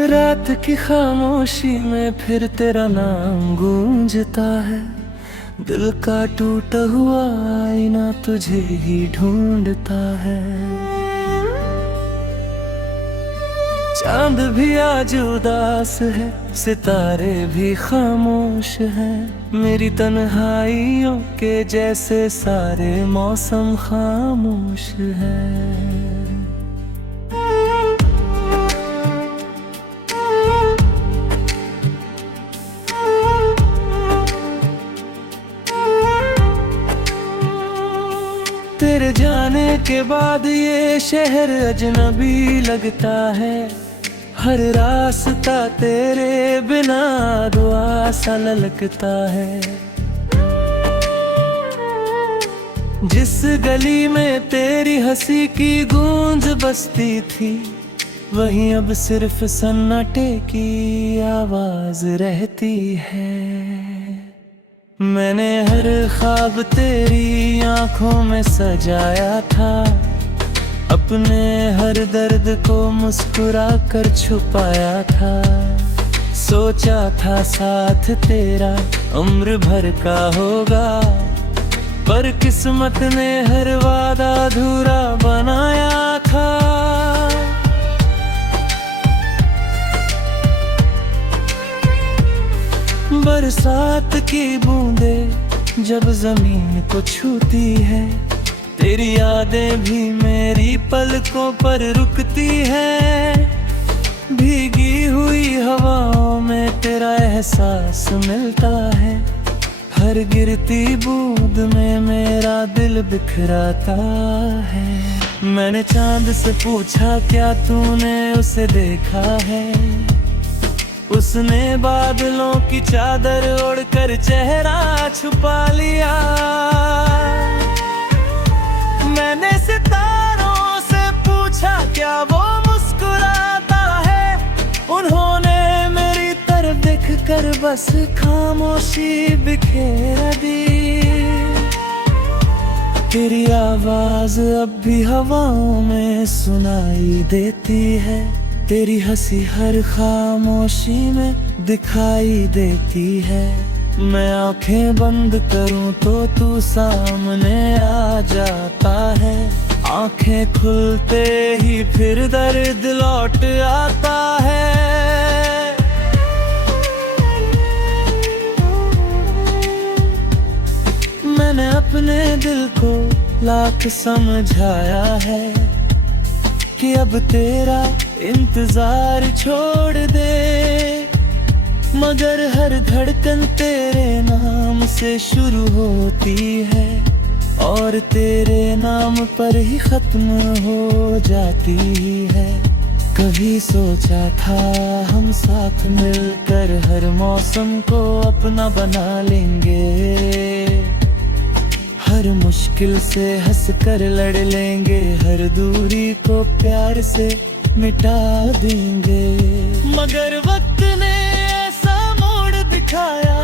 रात की खामोशी में फिर तेरा नाम गूंजता है। दिल का टूटा हुआ आईना तुझे ही ढूंढता है। चांद भी आज उदास है, सितारे भी खामोश हैं। मेरी तन्हाइयों के जैसे सारे मौसम खामोश हैं। तेरे जाने के बाद ये शहर अजनबी लगता है। हर रास्ता तेरे बिना दुआ सा ललकता है। जिस गली में तेरी हंसी की गूंज बसती थी, वहीं अब सिर्फ सन्नाटे की आवाज रहती है। मैंने हर ख्वाब तेरी आंखों में सजाया था, अपने हर दर्द को मुस्कुरा कर छुपाया था। सोचा था साथ तेरा उम्र भर का होगा, पर किस्मत ने हर वादा अधूरा बनाया था। बरसात की बूंदें जब जमीन को छूती है, तेरी यादें भी मेरी पलकों पर रुकती है। भीगी हुई हवाओं में तेरा एहसास मिलता है। हर गिरती बूंद में मेरा दिल बिखराता है। मैंने चांद से पूछा क्या तूने उसे देखा है। उसने बादलों की चादर ओढ़कर चेहरा छुपा लिया। मैंने सितारों से पूछा क्या वो मुस्कुराता है। उन्होंने मेरी तरफ देखकर बस खामोशी बिखेर दी। तेरी आवाज अब भी हवाओं में सुनाई देती है। तेरी हंसी हर खामोशी में दिखाई देती है। मैं आंखें बंद करूं तो तू सामने आ जाता है। आंखें खुलते ही फिर दर्द लौट आता है। मैंने अपने दिल को लाख समझाया है कि अब तेरा इंतजार छोड़ दे, मगर हर धड़कन तेरे नाम से शुरू होती है और तेरे नाम पर ही खत्म हो जाती है। कभी सोचा था हम साथ मिलकर हर मौसम को अपना बना लेंगे। हर मुश्किल से हंस कर लड़ लेंगे, हर दूरी को प्यार से मिटा देंगे। मगर वक्त ने ऐसा मोड़ दिखाया,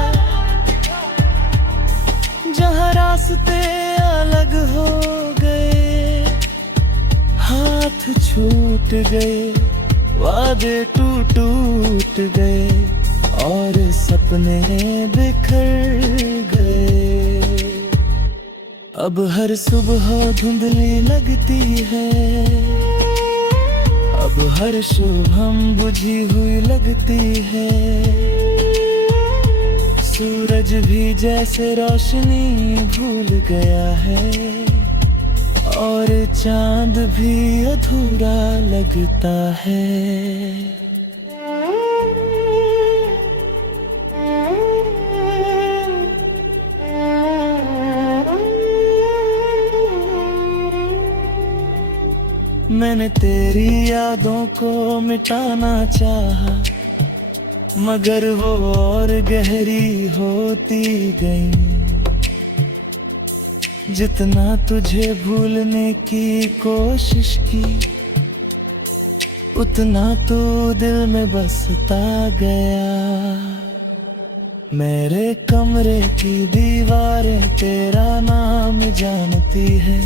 जहाँ रास्ते अलग हो गए। हाथ छूट गए, वादे टूट गए और सपने बिखर गए। अब हर सुबह धुंधली लगती है, अब हर शुभम बुझी हुई लगती है। सूरज भी जैसे रोशनी भूल गया है और चांद भी अधूरा लगता है। मैंने तेरी यादों को मिटाना चाहा, मगर वो और गहरी होती गई। जितना तुझे भूलने की कोशिश की, उतना तू दिल में बसता गया। मेरे कमरे की दीवारें तेरा नाम जानती है,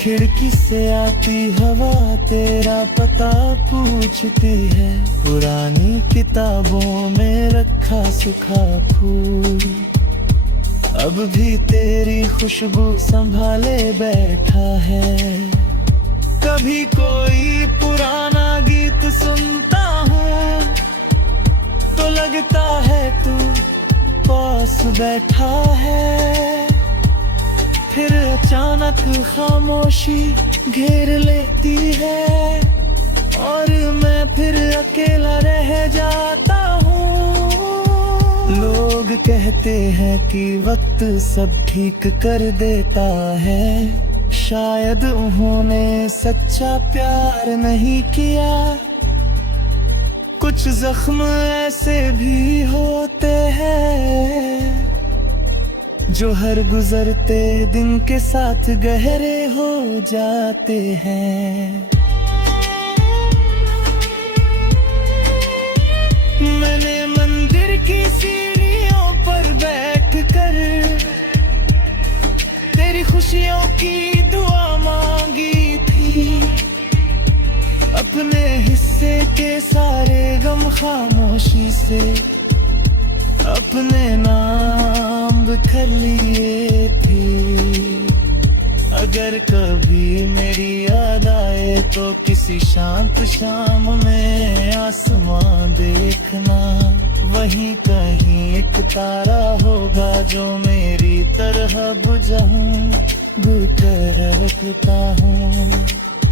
खिड़की से आती हवा तेरा पता पूछती है। पुरानी किताबों में रखा सूखा फूल अब भी तेरी खुशबू संभाले बैठा है। कभी कोई पुराना गीत सुनता हूँ तो लगता है तू पास बैठा है। फिर अचानक खामोशी घेर लेती है और मैं फिर अकेला रह जाता हूँ। लोग कहते हैं कि वक्त सब ठीक कर देता है, शायद उन्होंने सच्चा प्यार नहीं किया। कुछ जख्म ऐसे भी होते हैं जो हर गुजरते दिन के साथ गहरे हो जाते हैं। मैंने मंदिर की सीढ़ियों पर बैठकर तेरी खुशियों की दुआ मांगी थी। अपने हिस्से के सारे गम खामोशी से अपने नाम बिखर लिए थे। अगर कभी मेरी याद आए तो किसी शांत शाम में आसमां देखना, वहीं कहीं एक तारा होगा जो मेरी तरह बुझकर रखता हूँ।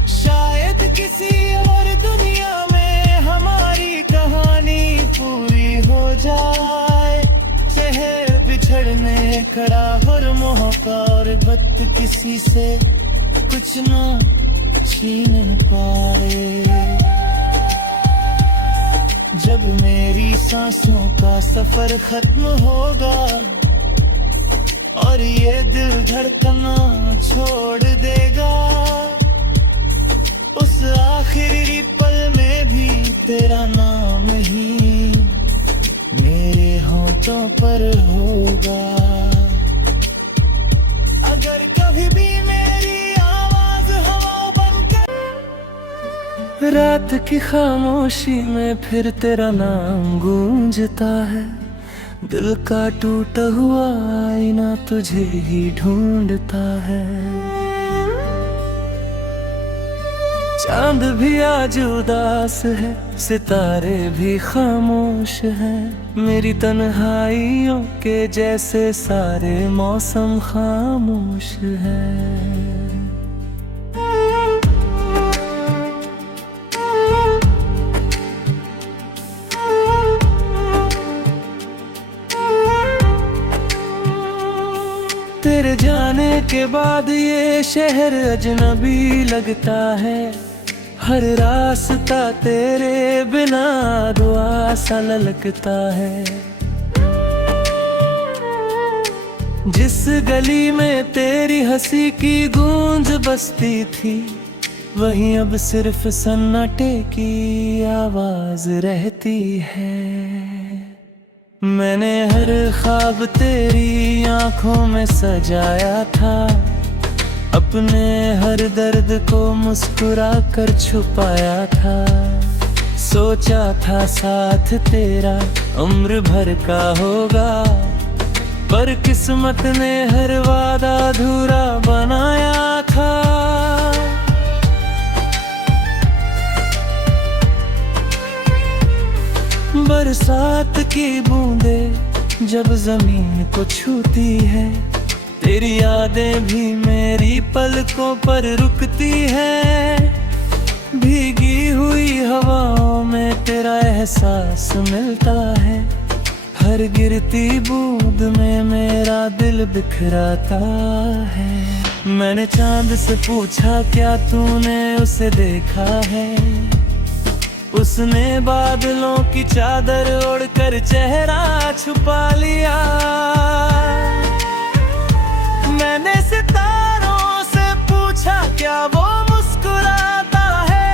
शायद किसी और दुनिया में हमारी कहानी पूरी हो जाए। शहर बिछड़ने खड़ा और मौका और वक्त किसी से कुछ ना छीन पाए। जब मेरी सांसों का सफर खत्म होगा और ये दिल धड़कना छोड़ देगा, उस आखिरी पल में भी तेरा नाम ही मेरे होठों पर होगा। अगर कभी भी मेरी आवाज हवा बनकर रात की खामोशी में फिर तेरा नाम गूंजता है, दिल का टूटा हुआ आईना तुझे ही ढूंढता है। चांद भी आज उदास है, सितारे भी खामोश हैं, मेरी तन्हाइयों के जैसे सारे मौसम खामोश हैं। तेरे जाने के बाद ये शहर अजनबी लगता है, हर रास्ता तेरे बिना दुआ सा ललकता है। जिस गली में तेरी हंसी की गूंज बसती थी, वहीं अब सिर्फ सन्नाटे की आवाज रहती है। मैंने हर ख्वाब तेरी आंखों में सजाया था, अपने हर दर्द को मुस्कुरा कर छुपाया था। सोचा था साथ तेरा उम्र भर का होगा, पर किस्मत ने हर वादा अधूरा बनाया था। बरसात की बूंदें जब जमीन को छूती है, तेरी यादें भी मेरी पलकों पर रुकती है। भीगी हुई हवाओं में तेरा एहसास मिलता है, हर गिरती बूंद में मेरा दिल बिखराता है। मैंने चांद से पूछा क्या तूने उसे देखा है, उसने बादलों की चादर ओढ़कर चेहरा छुपा लिया। मैंने सितारों से पूछा क्या वो मुस्कुराता है,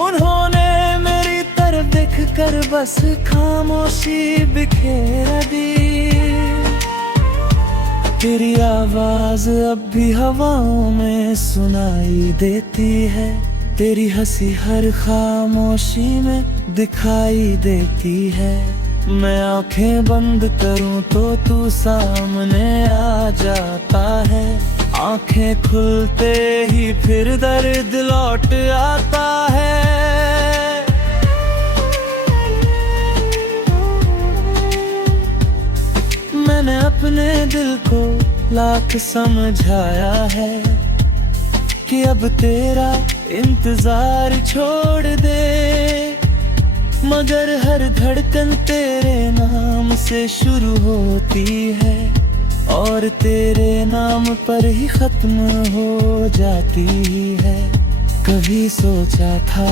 उन्होंने मेरी तरफ देखकर बस खामोशी बिखेर दी। तेरी आवाज अब भी हवाओं में सुनाई देती है, तेरी हंसी हर खामोशी में दिखाई देती है। मैं आंखें बंद करूं तो तू सामने आ जाता है, आंखें खुलते ही फिर दर्द लौट आता है। मैंने अपने दिल को लाख समझाया है कि अब तेरा इंतजार छोड़ दे, मगर हर धड़कन तेरे नाम से शुरू होती है और तेरे नाम पर ही खत्म हो जाती है। कभी सोचा था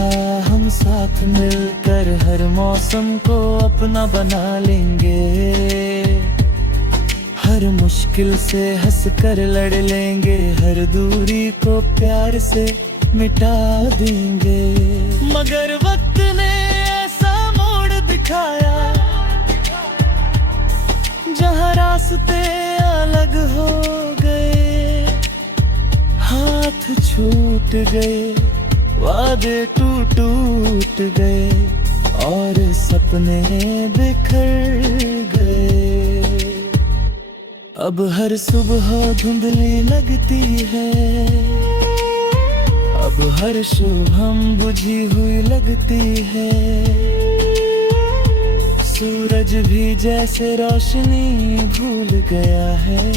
हम साथ मिलकर हर मौसम को अपना बना लेंगे, हर मुश्किल से हंस कर लड़ लेंगे, हर दूरी को प्यार से मिटा देंगे। मगर वक्त ने ऐसा मोड़ दिखाया जहाँ रास्ते अलग हो गए, हाथ छूट गए, वादे टूट गए और सपने बिखर गए। अब हर सुबह धुंधली लगती है, अब हर शुभम बुझी हुई लगती है। सूरज भी जैसे रोशनी भूल गया है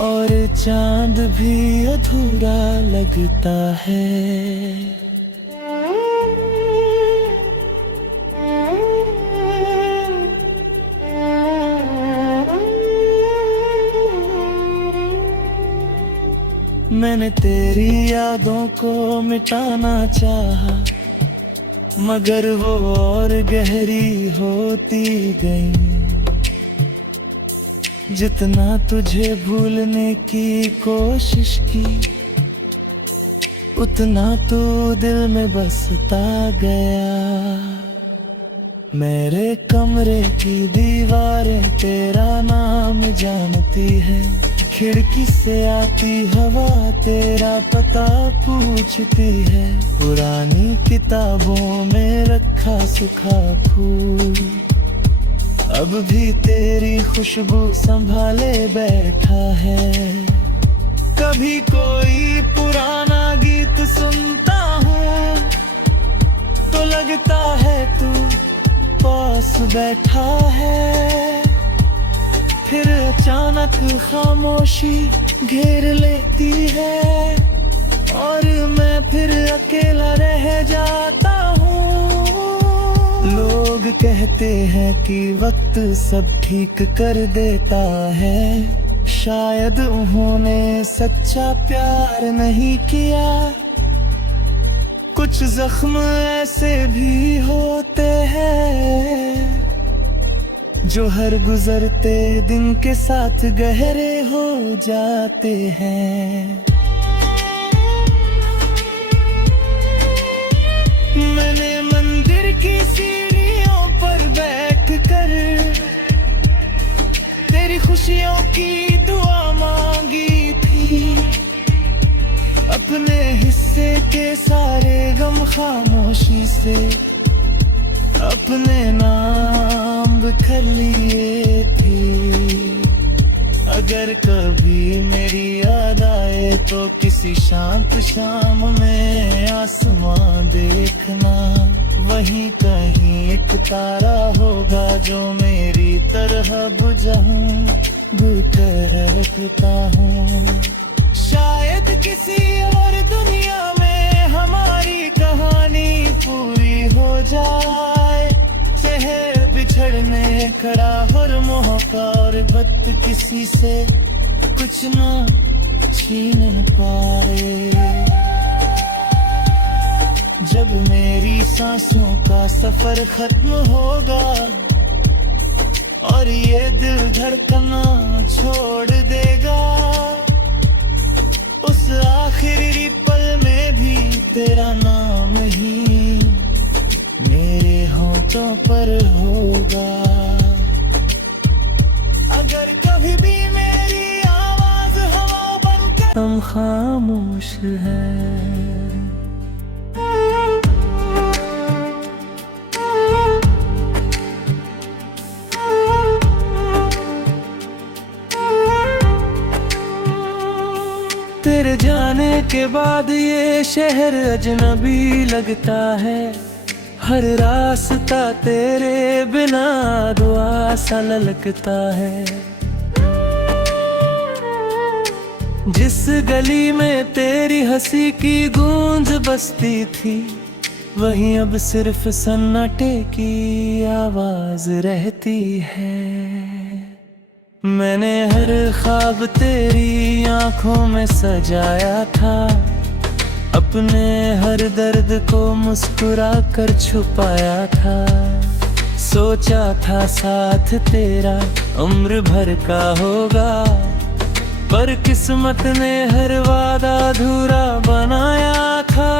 और चांद भी अधूरा लगता है। मैंने तेरी यादों को मिटाना चाहा, मगर वो और गहरी होती गई। जितना तुझे भूलने की कोशिश की, उतना तू दिल में बसता गया। मेरे कमरे की दीवारें तेरा नाम जानती है, खिड़की से आती हवा तेरा पता पूछती है। पुरानी किताबों में रखा सूखा फूल अब भी तेरी खुशबू संभाले बैठा है। कभी कोई पुराना गीत सुनता हूँ तो लगता है तू पास बैठा है, फिर अचानक खामोशी घेर लेती है और मैं फिर अकेला रह जाता हूँ। लोग कहते हैं कि वक्त सब ठीक कर देता है, शायद उन्होंने सच्चा प्यार नहीं किया। कुछ जख्म ऐसे भी होते हैं जो हर गुजरते दिन के साथ गहरे हो जाते हैं। मैंने मंदिर की सीढ़ियों पर बैठकर तेरी खुशियों की दुआ मांगी थी, अपने हिस्से के सारे गम खामोशी से अपने नाम बिखर लिए थी। अगर कभी मेरी याद आए तो किसी शांत शाम में आसमां देखना, वहीं कहीं एक तारा होगा जो मेरी तरह बुझकर रखता हूँ। शायद किसी और दुनिया में हमारी कहानी पूरी हो जाए, शहर बिछड़ने खड़ा हर मौका और वक्त किसी से कुछ ना छीन न पाए। जब मेरी सांसों का सफर खत्म होगा और ये दिल धड़कना छोड़ देगा, उस आखिरी पल में भी तेरा नाम ही मेरे होठों पर होगा। अगर कभी भी मेरी है। तेरे जाने के बाद ये शहर अजनबी लगता है, हर रास्ता तेरे बिना दुआ सा ललकता है। जिस गली में तेरी हंसी की गूंज बसती थी, वहीं अब सिर्फ सन्नाटे की आवाज रहती है। मैंने हर ख्वाब तेरी आंखों में सजाया था, अपने हर दर्द को मुस्कुरा कर छुपाया था। सोचा था साथ तेरा उम्र भर का होगा, पर किस्मत ने हर वादा अधूरा बनाया था।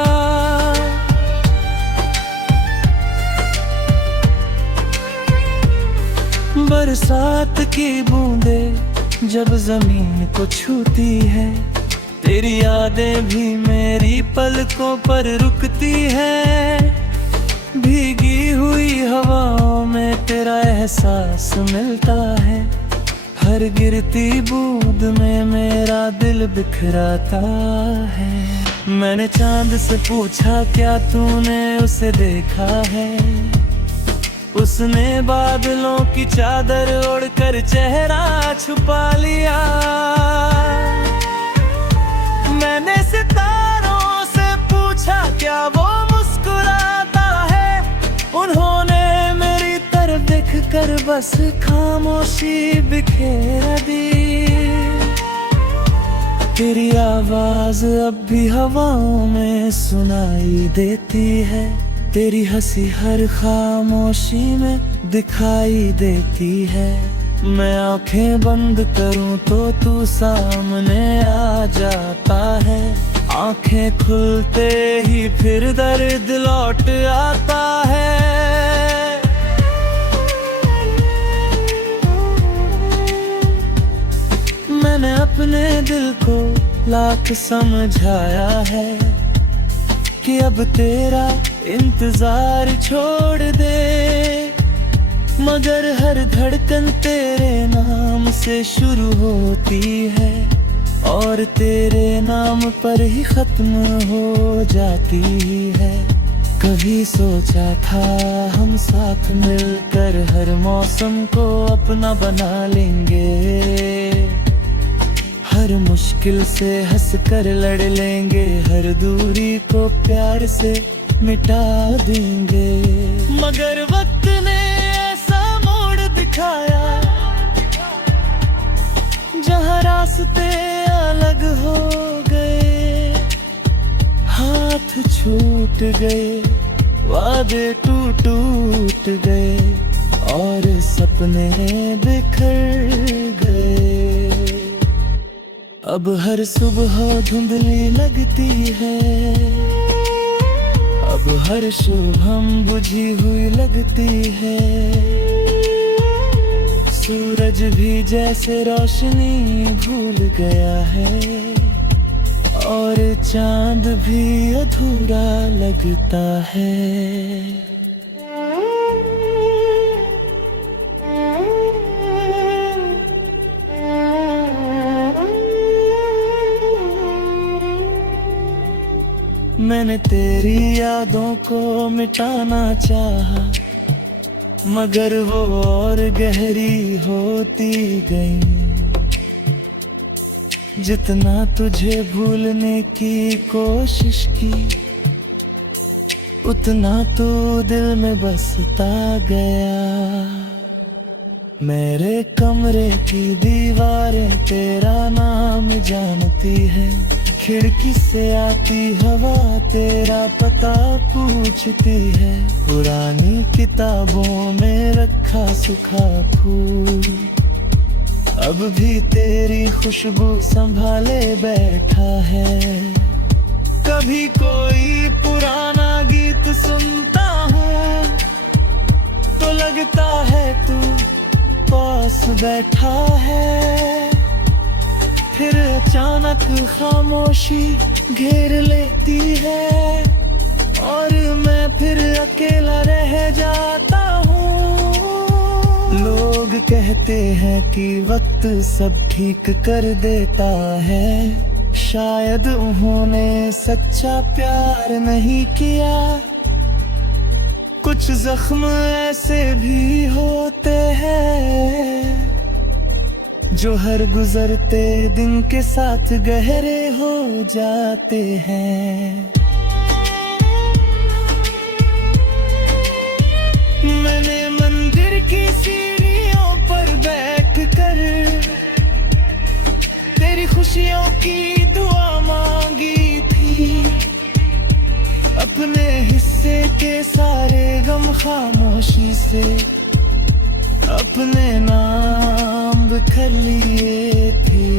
बरसात की बूंदें जब जमीन को छूती है, तेरी यादें भी मेरी पलकों पर रुकती है। भीगी हुई हवाओं में तेरा एहसास मिलता है, हर गिरती बूंद में मेरा दिल बिखराता है। मैंने चांद से पूछा क्या तूने उसे देखा है, उसने बादलों की चादर ओढ़कर चेहरा छुपा लिया। मैंने सितारों से पूछा क्या वो मुस्कुराता है, उन्होंने मेरी तरफ देखकर बस खामोशी बिखेर दी। तेरी आवाज अब भी हवाओं में सुनाई देती है, तेरी हंसी हर खामोशी में दिखाई देती है। मैं आंखें बंद करूं तो तू सामने आ जाता है, आंखें खुलते ही फिर दर्द लौट आता है। मैंने अपने दिल को लाख समझाया है कि अब तेरा इंतजार छोड़ दे, मगर हर धड़कन तेरे नाम से शुरू होती है और तेरे नाम पर ही खत्म हो जाती है। कभी सोचा था हम साथ मिलकर हर मौसम को अपना बना लेंगे, हर मुश्किल से हंस कर लड़ लेंगे, हर दूरी को प्यार से मिटा देंगे। मगर वक्त ने ऐसा मोड़ दिखाया, जहाँ रास्ते अलग हो गए, हाथ छूट गए, वादे टूट गए और सपने बिखर गए। अब हर सुबह धुंधली लगती है, अब हर शुभम बुझी हुई लगती है। सूरज भी जैसे रोशनी भूल गया है और चांद भी अधूरा लगता है। मैंने तेरी यादों को मिटाना चाहा, मगर वो और गहरी होती गई। जितना तुझे भूलने की कोशिश की, उतना तो दिल में बसता गया। मेरे कमरे की दीवारें तेरा नाम जानती है, खिड़की से आती हवा तेरा पता पूछती है। पुरानी किताबों में रखा सूखा फूल अब भी तेरी खुशबू संभाले बैठा है। कभी कोई पुराना गीत सुनता हूँ तो लगता है तू पास बैठा है। फिर अचानक खामोशी घेर लेती है और मैं फिर अकेला रह जाता हूँ। लोग कहते हैं कि वक्त सब ठीक कर देता है, शायद उन्होंने सच्चा प्यार नहीं किया। कुछ जख्म ऐसे भी होते हैं जो हर गुजरते दिन के साथ गहरे हो जाते हैं। मैंने मंदिर की सीढ़ियों पर बैठकर तेरी खुशियों की दुआ मांगी थी। अपने हिस्से के सारे गम खामोशी से अपने नाम बिखर लिए थे।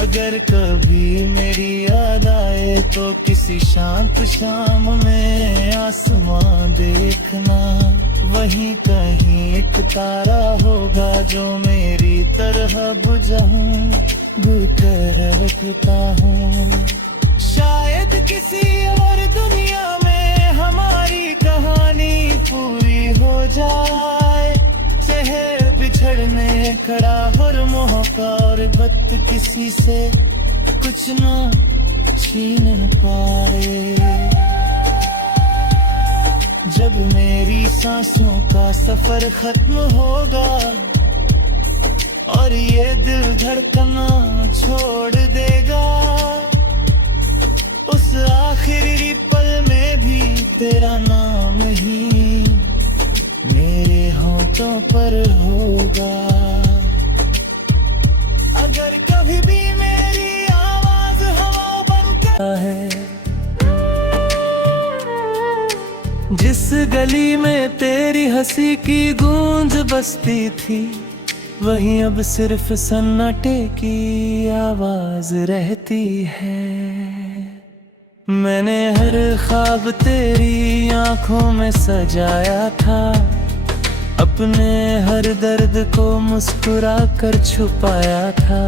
अगर कभी मेरी याद आए तो किसी शांत शाम में आसमां देखना, वहीं कहीं एक तारा होगा जो मेरी तरह बुझकर उठता हूँ। शायद किसी और दुनिया में हमारी कहानी पूरी हो जाए, शहर बिछड़ने खड़ा और मौका और वक्त किसी से कुछ ना छीन न पाए। जब मेरी सांसों का सफर खत्म होगा और ये दिल धड़कना छोड़ देगा, उस आखिरी पल में भी तेरा नाम ही मेरे होठों पर होगा। अगर कभी भी मेरी आवाज हवा बनकर है, जिस गली में तेरी हंसी की गूंज बसती थी, वहीं अब सिर्फ सन्नाटे की आवाज रहती है। मैंने हर ख्वाब तेरी आंखों में सजाया था, अपने हर दर्द को मुस्कुरा कर छुपाया था।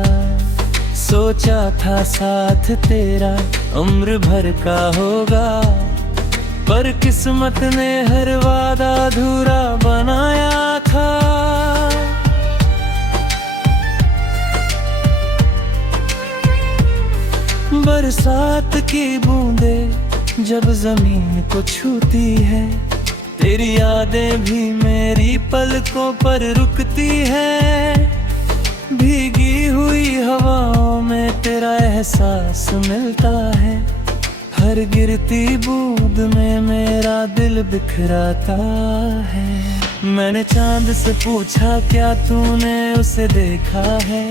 सोचा था साथ तेरा उम्र भर का होगा, पर किस्मत ने हर वादा अधूरा बनाया था। बरसात की बूंदें जब जमीन को छूती है, तेरी यादें भी मेरी पलकों पर रुकती है। भीगी हुई हवाओं में तेरा एहसास मिलता है, हर गिरती बूंद में मेरा दिल बिखराता है। मैंने चांद से पूछा क्या तूने उसे देखा है,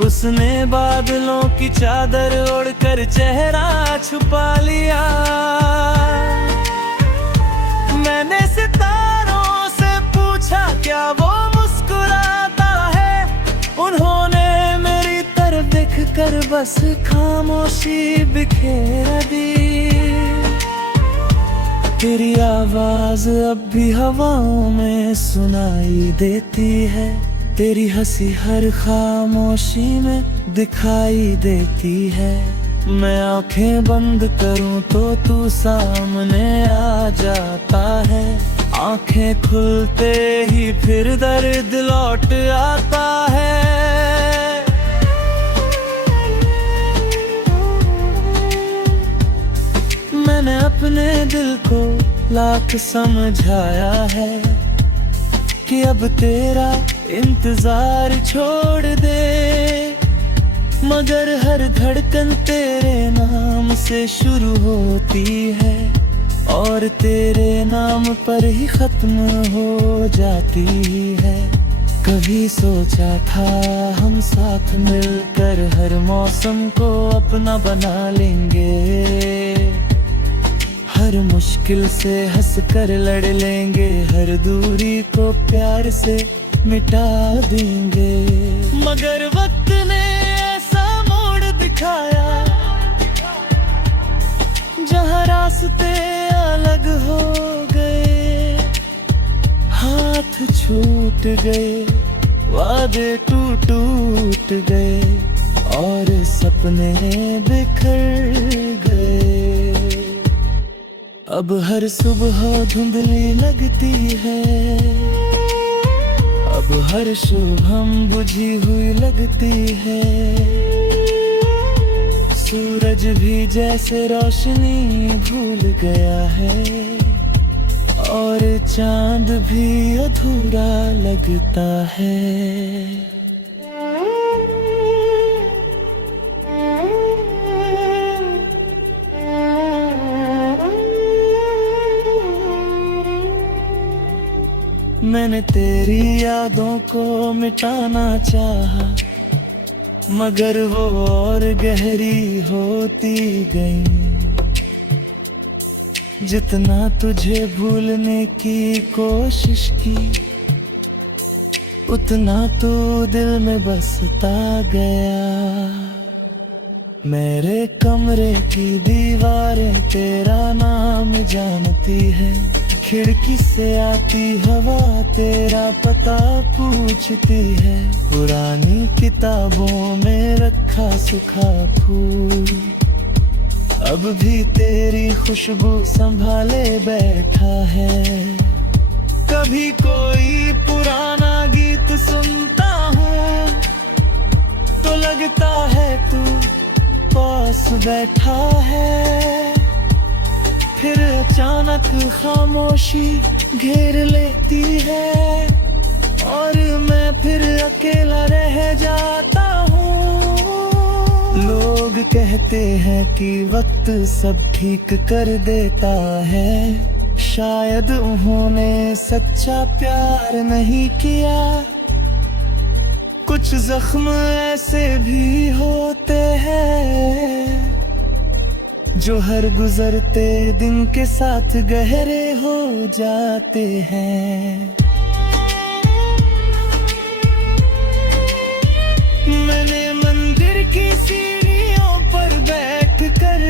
उसने बादलों की चादर ओढ़कर चेहरा छुपा लिया। मैंने सितारों से पूछा क्या वो मुस्कुराता है, उन्होंने मेरी तरफ देखकर बस खामोशी बिखेर दी। तेरी आवाज अब भी हवाओं में सुनाई देती है, तेरी हंसी हर खामोशी में दिखाई देती है। मैं आंखें बंद करूं तो तू सामने आ जाता है, आंखें खुलते ही फिर दर्द लौट आता है। मैंने अपने दिल को लाख समझाया है कि अब तेरा इंतजार छोड़ दे, मगर हर धड़कन तेरे नाम से शुरू होती है और तेरे नाम पर ही खत्म हो जाती है। कभी सोचा था हम साथ मिलकर हर मौसम को अपना बना लेंगे, हर मुश्किल से हंसकर लड़ लेंगे, हर दूरी को प्यार से मिटा देंगे। मगर वक्त ने ऐसा मोड़ दिखाया जहाँ रास्ते अलग हो गए, हाथ छूट गए, वादे टूट गए और सपने बिखर गए। अब हर सुबह धुंधली लगती है, अब हर शुभम बुझी हुई लगती है। सूरज भी जैसे रोशनी भूल गया है, और चांद भी अधूरा लगता है। मैंने तेरी यादों को मिटाना चाहा, मगर वो और गहरी होती गई। जितना तुझे भूलने की कोशिश की, उतना तू दिल में बसता गया। मेरे कमरे की दीवारें तेरा नाम जानती है, खिड़की से आती हवा तेरा पता पूछती है। पुरानी किताबों में रखा सूखा फूल अब भी तेरी खुशबू संभाले बैठा है। कभी कोई पुराना गीत सुनता हूँ तो लगता है तू पास बैठा है। फिर अचानक खामोशी घेर लेती है और मैं फिर अकेला रह जाता हूँ। लोग कहते हैं कि वक्त सब ठीक कर देता है, शायद उन्होंने सच्चा प्यार नहीं किया। कुछ जख्म ऐसे भी होते हैं जो हर गुजरते दिन के साथ गहरे हो जाते हैं। मैंने मंदिर की सीढ़ियों पर बैठकर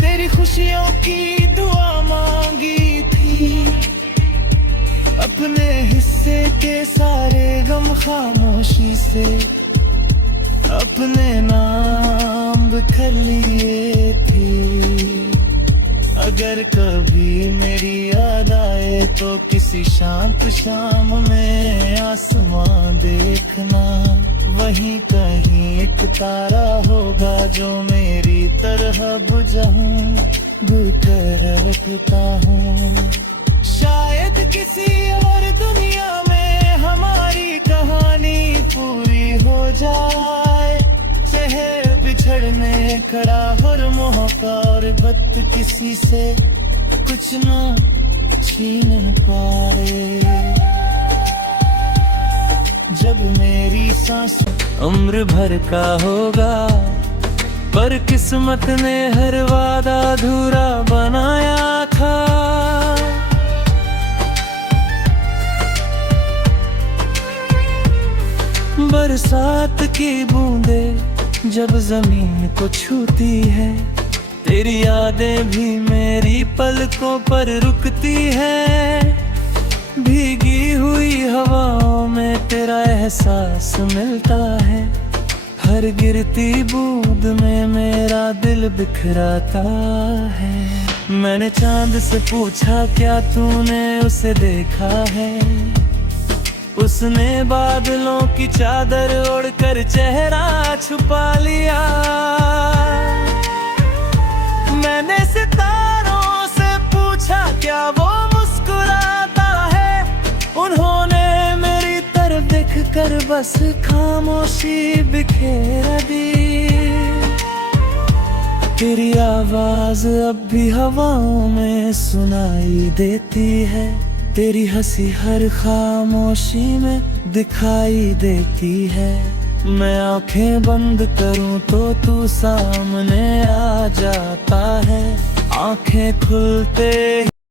तेरी खुशियों की दुआ मांगी थी। अपने हिस्से के सारे गम खामोशी से अपने नाम बिखर लिए थे। अगर कभी मेरी याद आए तो किसी शांत शाम में आसमां देखना, वहीं कहीं एक तारा होगा जो मेरी तरह बुझाऊं बुझकर रखता हूँ। शायद किसी और दुनिया में हमारी कहानी पूरी हो जाए। शहर बिछड़ने खड़ा हर मौका और वक्त किसी से कुछ ना छीन पाए। जब मेरी सांस उम्र भर का होगा, पर किस्मत ने हर वादा अधूरा बनाया था। बरसात की बूंदें जब जमीन को छूती है, तेरी यादें भी मेरी पलकों पर रुकती है। भीगी हुई हवाओं में तेरा एहसास मिलता है, हर गिरती बूंद में मेरा दिल बिखराता है। मैंने चांद से पूछा क्या तूने उसे देखा है, उसने बादलों की चादर ओढ़कर चेहरा छुपा लिया। मैंने सितारों से पूछा क्या वो मुस्कुराता है, उन्होंने मेरी तरफ देखकर बस खामोशी बिखेर दी। तेरी आवाज अब भी हवाओं में सुनाई देती है, तेरी हंसी हर खामोशी में दिखाई देती है। मैं आंखें बंद करूं तो तू सामने आ जाता है, आंखें खुलते